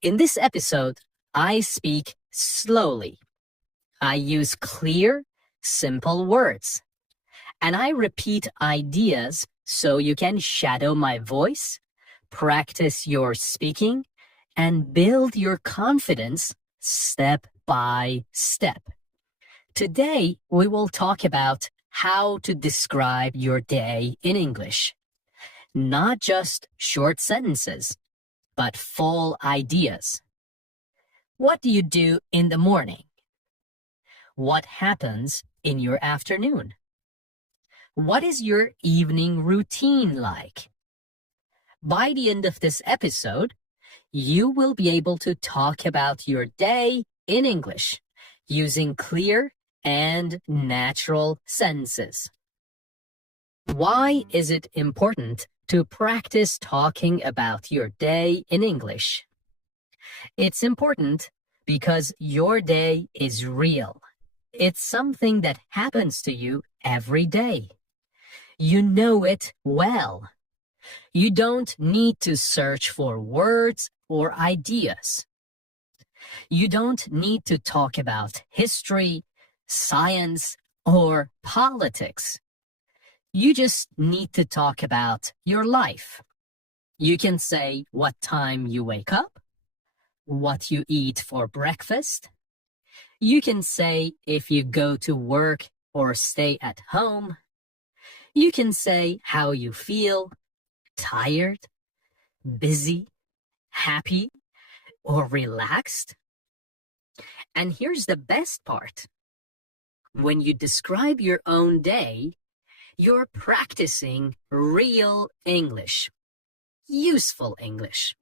In this episode, I speak slowly. I use clear, simple words. And I repeat ideas so you can shadow my voice, practice your speaking, and build your confidence step by step. Today, we will talk about how to describe your day in English. Not just short sentences, but full ideas. What do you do in the morning? What happens in your afternoon? What is your evening routine like? By the end of this episode, you will be able to talk about your day in English using clear and natural sentences. Why is it important to practice talking about your day in English? It's important because your day is real. It's something that happens to you every day. You know it well. You don't need to search for words or ideas. You don't need to talk about history, science, or politics. You just need to talk about your life. You can say what time you wake up, what you eat for breakfast. You can say if you go to work or stay at home. You can say how you feel, tired, busy, happy, or relaxed. And here's the best part. When you describe your own day, you're practicing real English, useful English,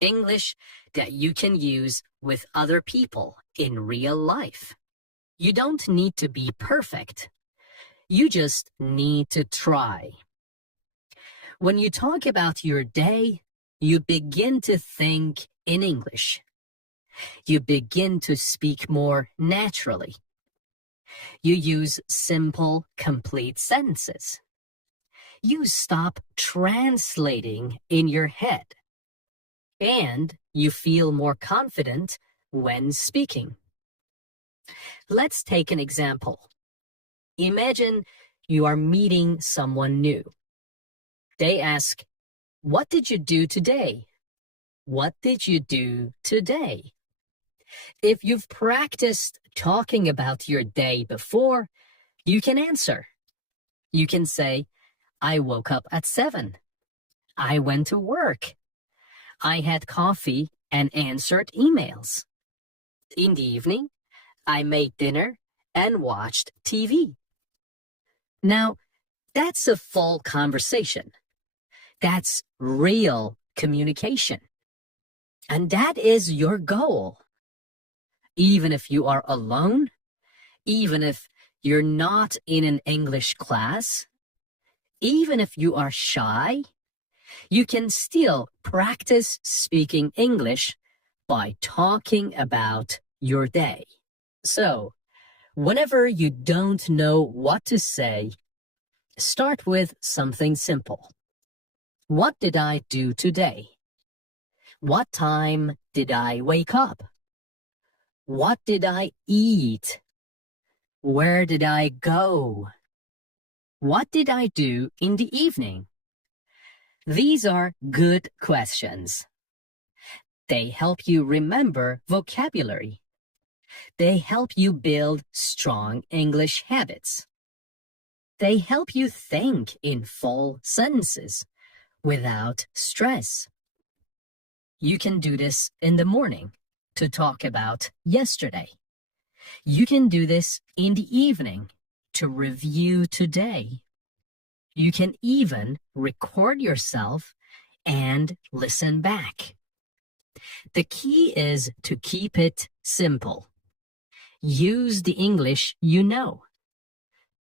English that you can use with other people in real life. You don't need to be perfect. You just need to try. When you talk about your day, you begin to think in English. You begin to speak more naturally. You use simple, complete sentences. You stop translating in your head. And you feel more confident when speaking. Let's take an example. Imagine you are meeting someone new. They ask, "What did you do today?" What did you do today? If you've practiced talking about your day before, you can answer. You can say, "I woke up at 7. I went to work. I had coffee and answered emails. In the evening, I made dinner and watched TV." Now, that's a full conversation. That's real communication. And that is your goal. Even if you are alone, even if you're not in an English class, even if you are shy, you can still practice speaking English by talking about your day. So, whenever you don't know what to say, start with something simple. What did I do today? What time did I wake up? What did I eat? Where did I go? What did I do in the evening? These are good questions. They help you remember vocabulary. They help you build strong English habits. They help you think in full sentences without stress. You can do this in the morning to talk about yesterday. You can do this in the evening to review today. You can even record yourself and listen back. The key is to keep it simple. Use the English you know.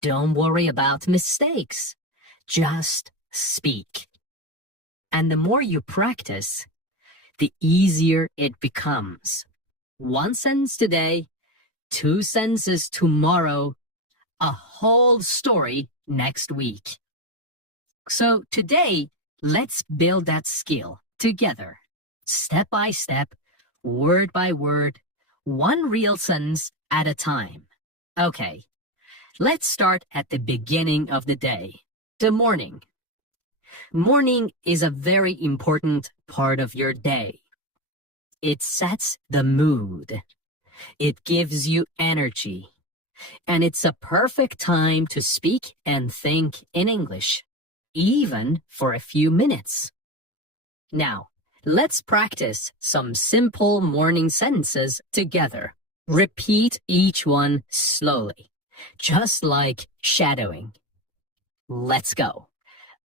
Don't worry about mistakes. Just speak. And the more you practice, the easier it becomes. One sentence today, 2 sentences tomorrow, a whole story next week. So today, let's build that skill together. step by step, word by word, one real sentence at a time. Okay, let's start at the beginning of the day, the morning. Morning is a very important part of your day. It sets the mood. It gives you energy. And it's a perfect time to speak and think in English, even for a few minutes. Now, let's practice some simple morning sentences together. Repeat each one slowly, just like shadowing. Let's go.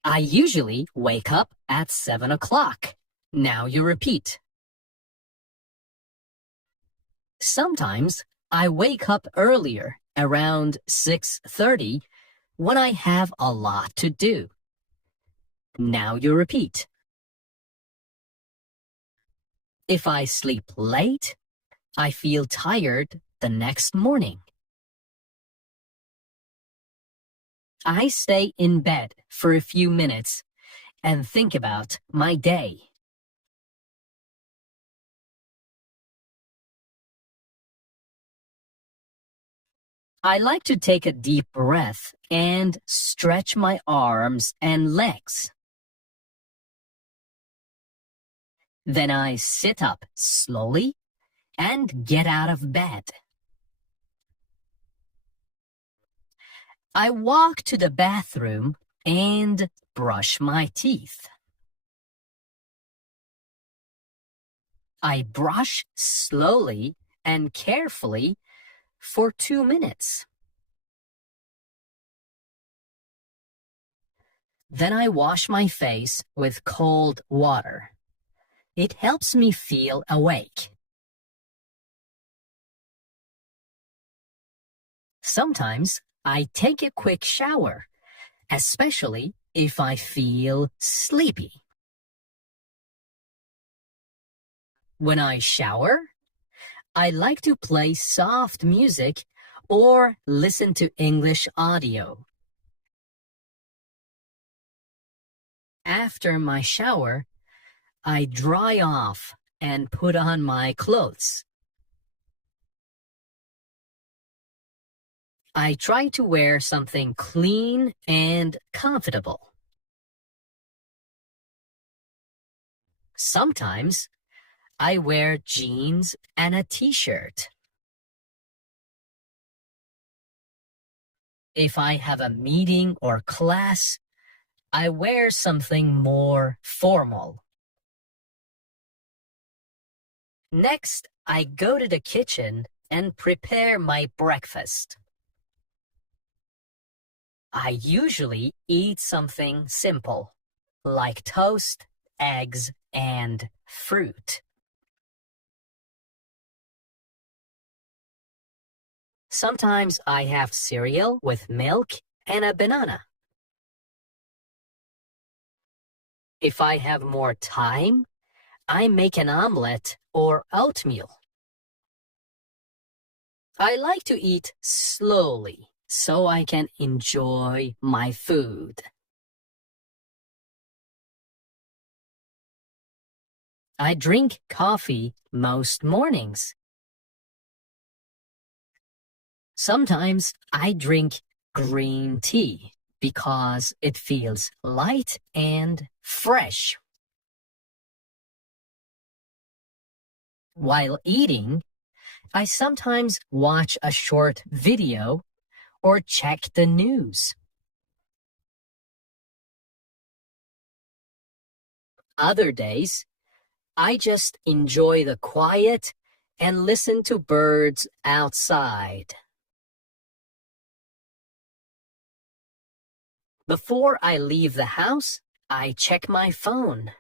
I usually wake up at 7 o'clock. Now you repeat. Sometimes I wake up earlier, around 6:30, when I have a lot to do. Now you repeat. If I sleep late, I feel tired the next morning. I stay in bed for a few minutes and think about my day. I like to take a deep breath and stretch my arms and legs. Then I sit up slowly and get out of bed. I walk to the bathroom and brush my teeth. I brush slowly and carefully for 2 minutes. Then I wash my face with cold water. It helps me feel awake. Sometimes I take a quick shower, especially if I feel sleepy. When I shower, I like to play soft music or listen to English audio. After my shower, I dry off and put on my clothes. I try to wear something clean and comfortable. Sometimes I wear jeans and a t-shirt. If I have a meeting or class, I wear something more formal. Next, I go to the kitchen and prepare my breakfast. I usually eat something simple, like toast, eggs, and fruit. Sometimes I have cereal with milk and a banana. If I have more time, I make an omelette or oatmeal. I like to eat slowly so I can enjoy my food. I drink coffee most mornings. Sometimes I drink green tea because it feels light and fresh. While eating, I sometimes watch a short video or check the news. Other days, I just enjoy the quiet and listen to birds outside. Before I leave the house, I check my phone.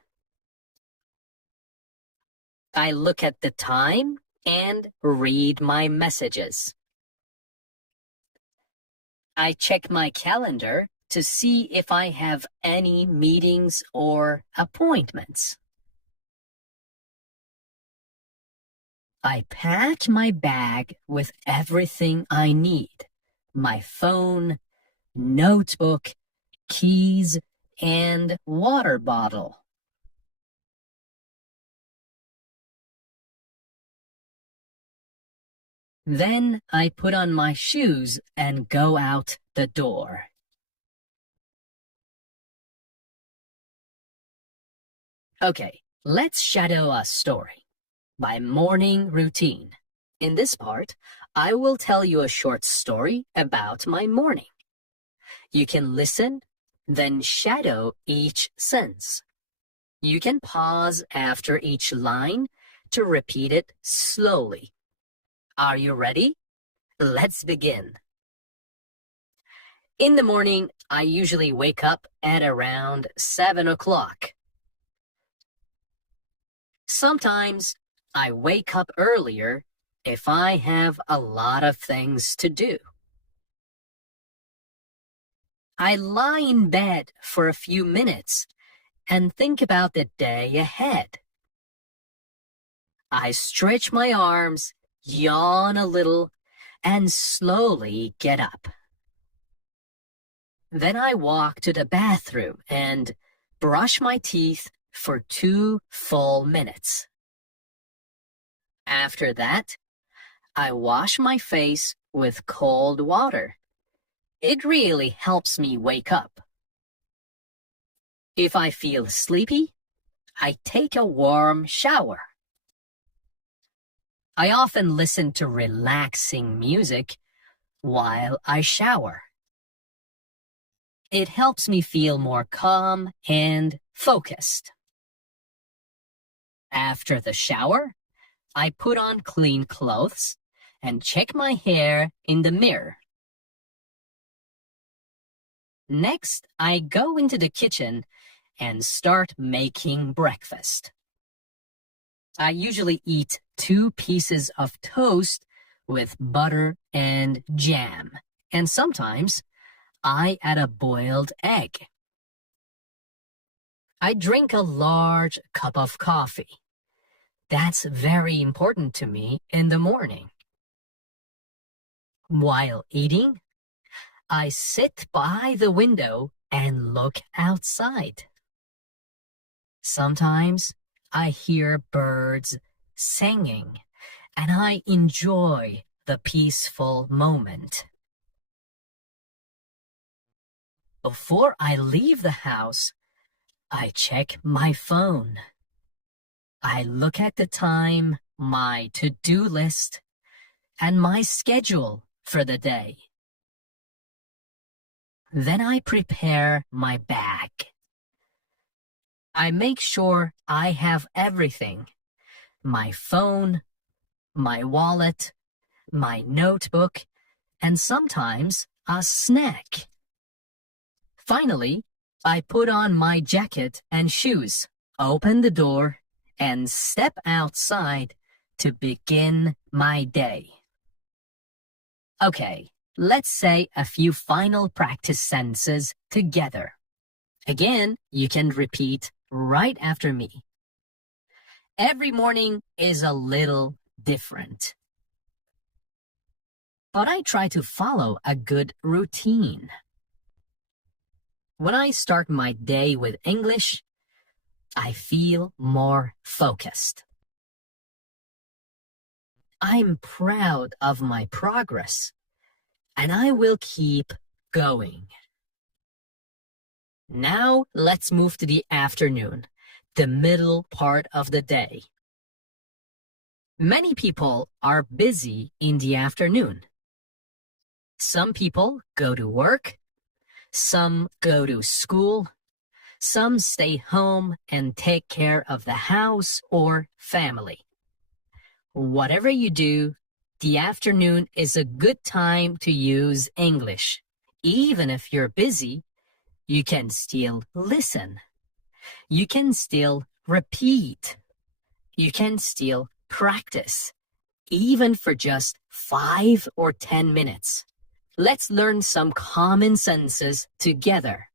I look at the time and read my messages. I check my calendar to see if I have any meetings or appointments. I pack my bag with everything I need: my phone, notebook, keys, and water bottle. Then I put on my shoes and go out the door. Okay, let's shadow a story. My morning routine. In this part, I will tell you a short story about my morning. You can listen, then shadow each sentence. You can pause after each line to repeat it slowly. Are you ready? Let's begin. In the morning, I usually wake up at around 7 o'clock. Sometimes I wake up earlier if I have a lot of things to do. I lie in bed for a few minutes and think about the day ahead. I stretch my arms, yawn a little, and slowly get up. Then I walk to the bathroom and brush my teeth for 2 full minutes. After that, I wash my face with cold water. It really helps me wake up. If I feel sleepy, I take a warm shower. I often listen to relaxing music while I shower. It helps me feel more calm and focused. After the shower, I put on clean clothes and check my hair in the mirror. Next, I go into the kitchen and start making breakfast. I usually eat 2 pieces of toast with butter and jam, and sometimes I add a boiled egg. I drink a large cup of coffee. That's very important to me in the morning. While eating, I sit by the window and look outside. Sometimes I hear birds singing, and I enjoy the peaceful moment. Before I leave the house, I check my phone. I look at the time, my to-do list, and my schedule for the day. Then I prepare my bag. I make sure I have everything: my phone, my wallet, my notebook, and sometimes a snack. Finally, I put on my jacket and shoes, open the door, and step outside to begin my day. Okay, let's say a few final practice sentences together. Again, you can repeat right after me. Every morning is a little different, but I try to follow a good routine. When I start my day with English, I feel more focused. I'm proud of my progress, and I will keep going. Now let's move to the afternoon, the middle part of the day. Many people are busy in the afternoon. Some people go to work, some go to school, some stay home and take care of the house or family. Whatever you do, the afternoon is a good time to use English. Even if you're busy, you can still listen. You can still repeat. You can still practice, even for just 5 or 10 minutes. Let's learn some common sentences together.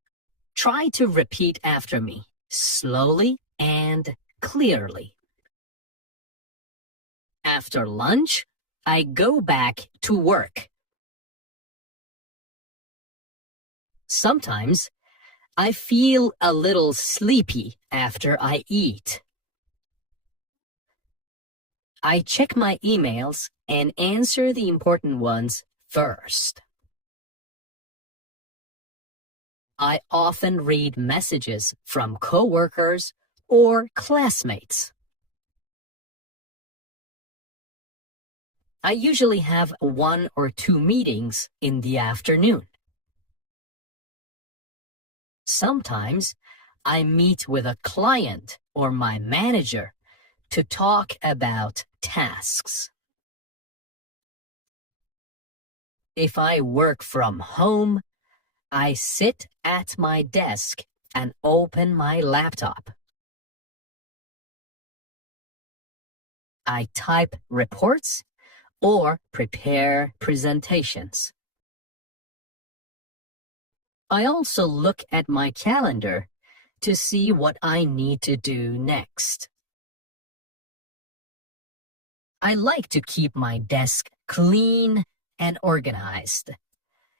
Try to repeat after me, slowly and clearly. After lunch, I go back to work. Sometimes I feel a little sleepy after I eat. I check my emails and answer the important ones first. I often read messages from coworkers or classmates. I usually have 1 or 2 meetings in the afternoon. Sometimes I meet with a client or my manager to talk about tasks. If I work from home, I sit at my desk and open my laptop. I type reports or prepare presentations. I also look at my calendar to see what I need to do next. I like to keep my desk clean and organized.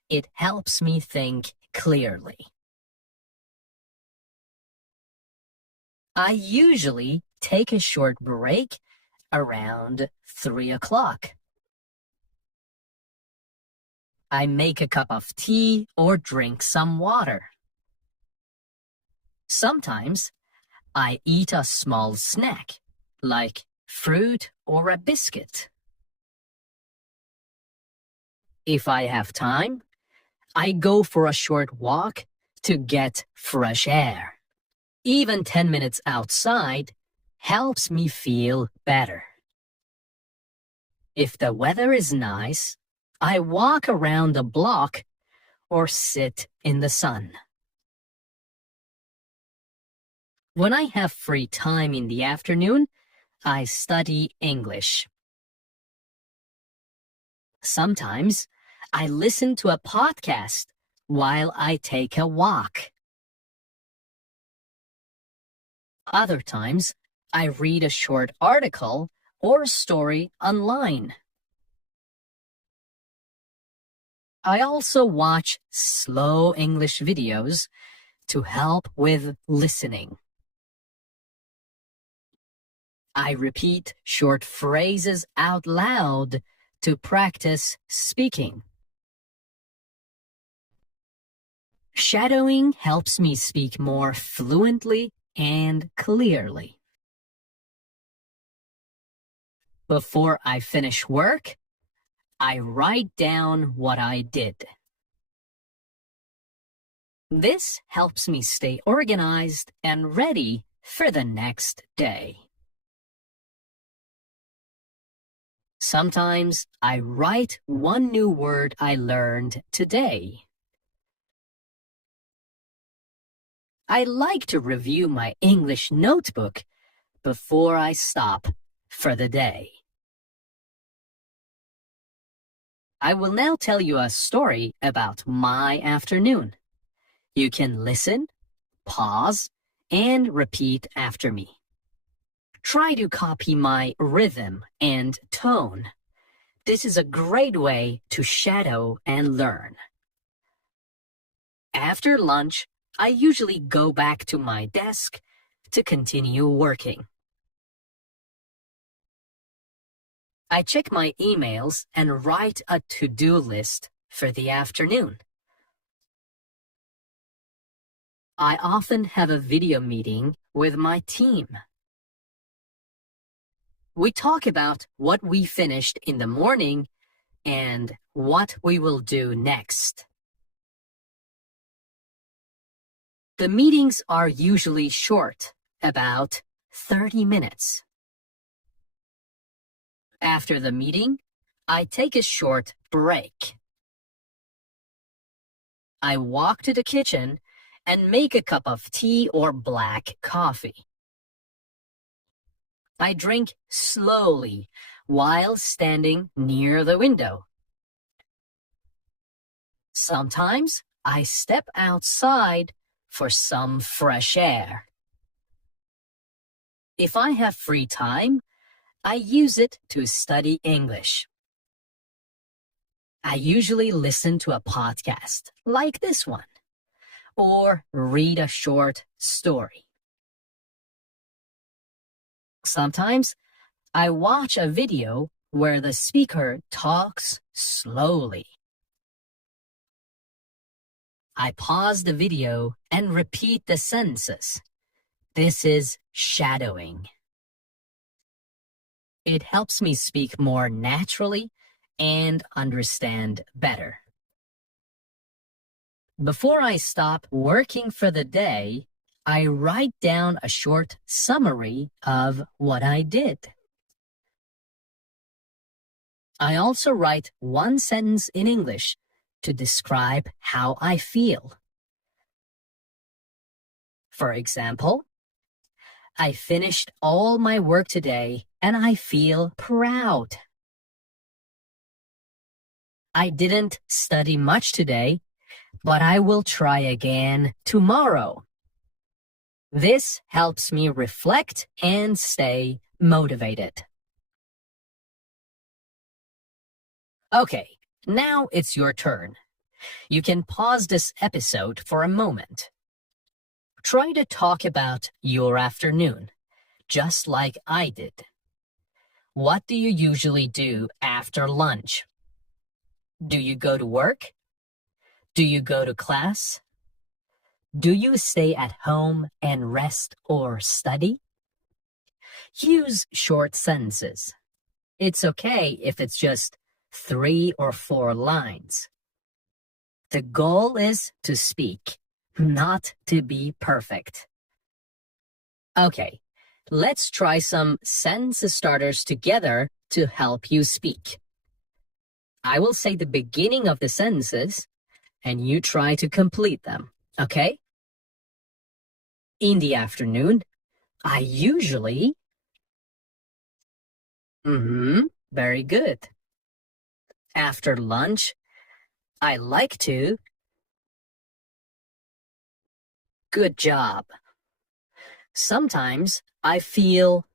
It helps me think clearly. I usually take a short break around 3 o'clock. I make a cup of tea or drink some water. Sometimes I eat a small snack, like fruit or a biscuit. If I have time, I go for a short walk to get fresh air. Even 10 minutes outside helps me feel better. If the weather is nice, I walk around the block or sit in the sun. When I have free time in the afternoon, I study English. Sometimes I listen to a podcast while I take a walk. Other times, I read a short article or story online. I also watch slow English videos to help with listening. I repeat short phrases out loud to practice speaking. Shadowing helps me speak more fluently and clearly. Before I finish work, I write down what I did. This helps me stay organized and ready for the next day. Sometimes I write one new word I learned today. I like to review my English notebook before I stop for the day. I will now tell you a story about my afternoon. You can listen, pause, and repeat after me. Try to copy my rhythm and tone. This is a great way to shadow and learn. After lunch, I usually go back to my desk to continue working. I check my emails and write a to-do list for the afternoon. I often have a video meeting with my team. We talk about what we finished in the morning and what we will do next. The meetings are usually short, about 30 minutes. After the meeting, I take a short break. I walk to the kitchen and make a cup of tea or black coffee. I drink slowly while standing near the window. Sometimes I step outside for some fresh air. If I have free time, I use it to study English. I usually listen to a podcast like this one, or read a short story. Sometimes I watch a video where the speaker talks slowly. I pause the video and repeat the sentences. This is shadowing. It helps me speak more naturally and understand better. Before I stop working for the day, I write down a short summary of what I did. I also write one sentence in English to describe how I feel. For example, I finished all my work today and I feel proud. I didn't study much today, but I will try again tomorrow. This helps me reflect and stay motivated. Okay, now it's your turn. You can pause this episode for a moment. Try to talk about your afternoon, just like I did. What do you usually do after lunch? Do you go to work? Do you go to class? Do you stay at home and rest or study? Use short sentences. It's okay if it's just 3 or 4 lines. The goal is to speak, not to be perfect. Okay, let's try some sentence starters together to help you speak. I will say the beginning of the sentences, and you try to complete them, okay? In the afternoon, I usually... very good. After lunch, I like to... Good job. Sometimes I feel...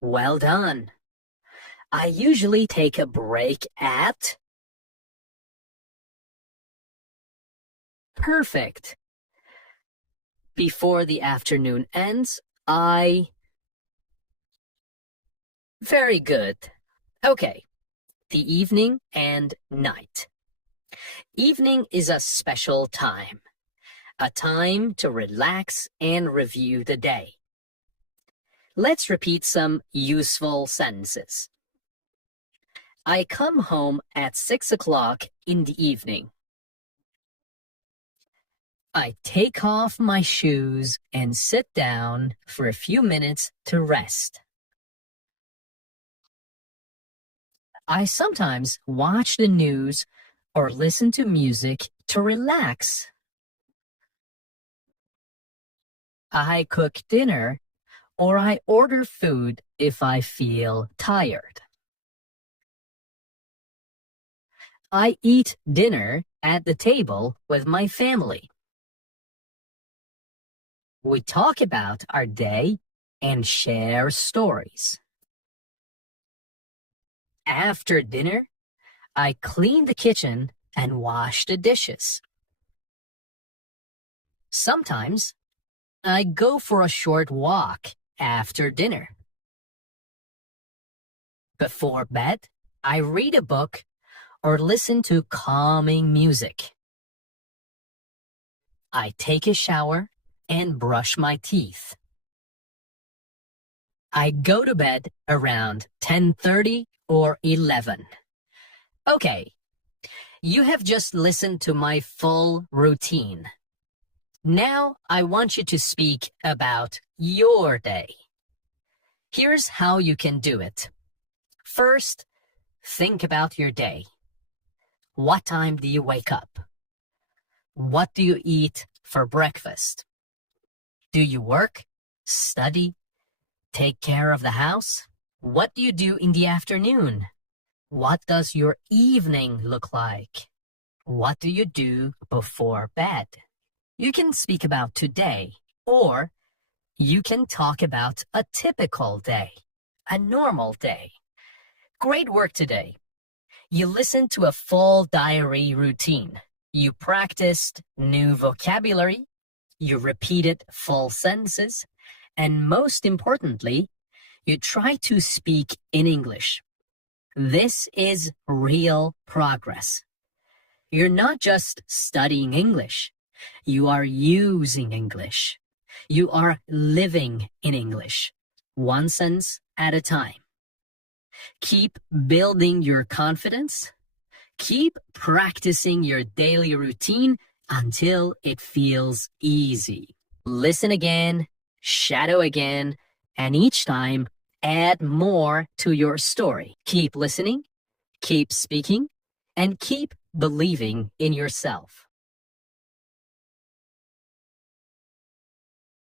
Well done. I usually take a break at... Perfect. Before the afternoon ends, I... Very good. Okay, the evening and night. Evening is a special time, a time to relax and review the day. Let's repeat some useful sentences. I come home at 6 o'clock in the evening. I take off my shoes and sit down for a few minutes to rest. I sometimes watch the news or listen to music to relax. I cook dinner or I order food if I feel tired. I eat dinner at the table with my family. We talk about our day and share stories. After dinner, I clean the kitchen and wash the dishes. Sometimes, I go for a short walk after dinner. Before bed, I read a book or listen to calming music. I take a shower and brush my teeth. I go to bed around 10:30 or 11. Okay, you have just listened to my full routine. Now I want you to speak about your day. Here's how you can do it. First, think about your day. What time do you wake up? What do you eat for breakfast? Do you work, study, take care of the house? What do you do in the afternoon? What does your evening look like? What do you do before bed? You can speak about today, or you can talk about a typical day, a normal day. Great work today. You listened to a full diary routine. You practiced new vocabulary. You repeated full sentences. And most importantly, you try to speak in English. This is real progress. You're not just studying English, you are using English. You are living in English, one sentence at a time. Keep building your confidence. Keep practicing your daily routine until it feels easy. Listen again, shadow again, and each time add more to your story. Keep listening, keep speaking, and keep believing in yourself.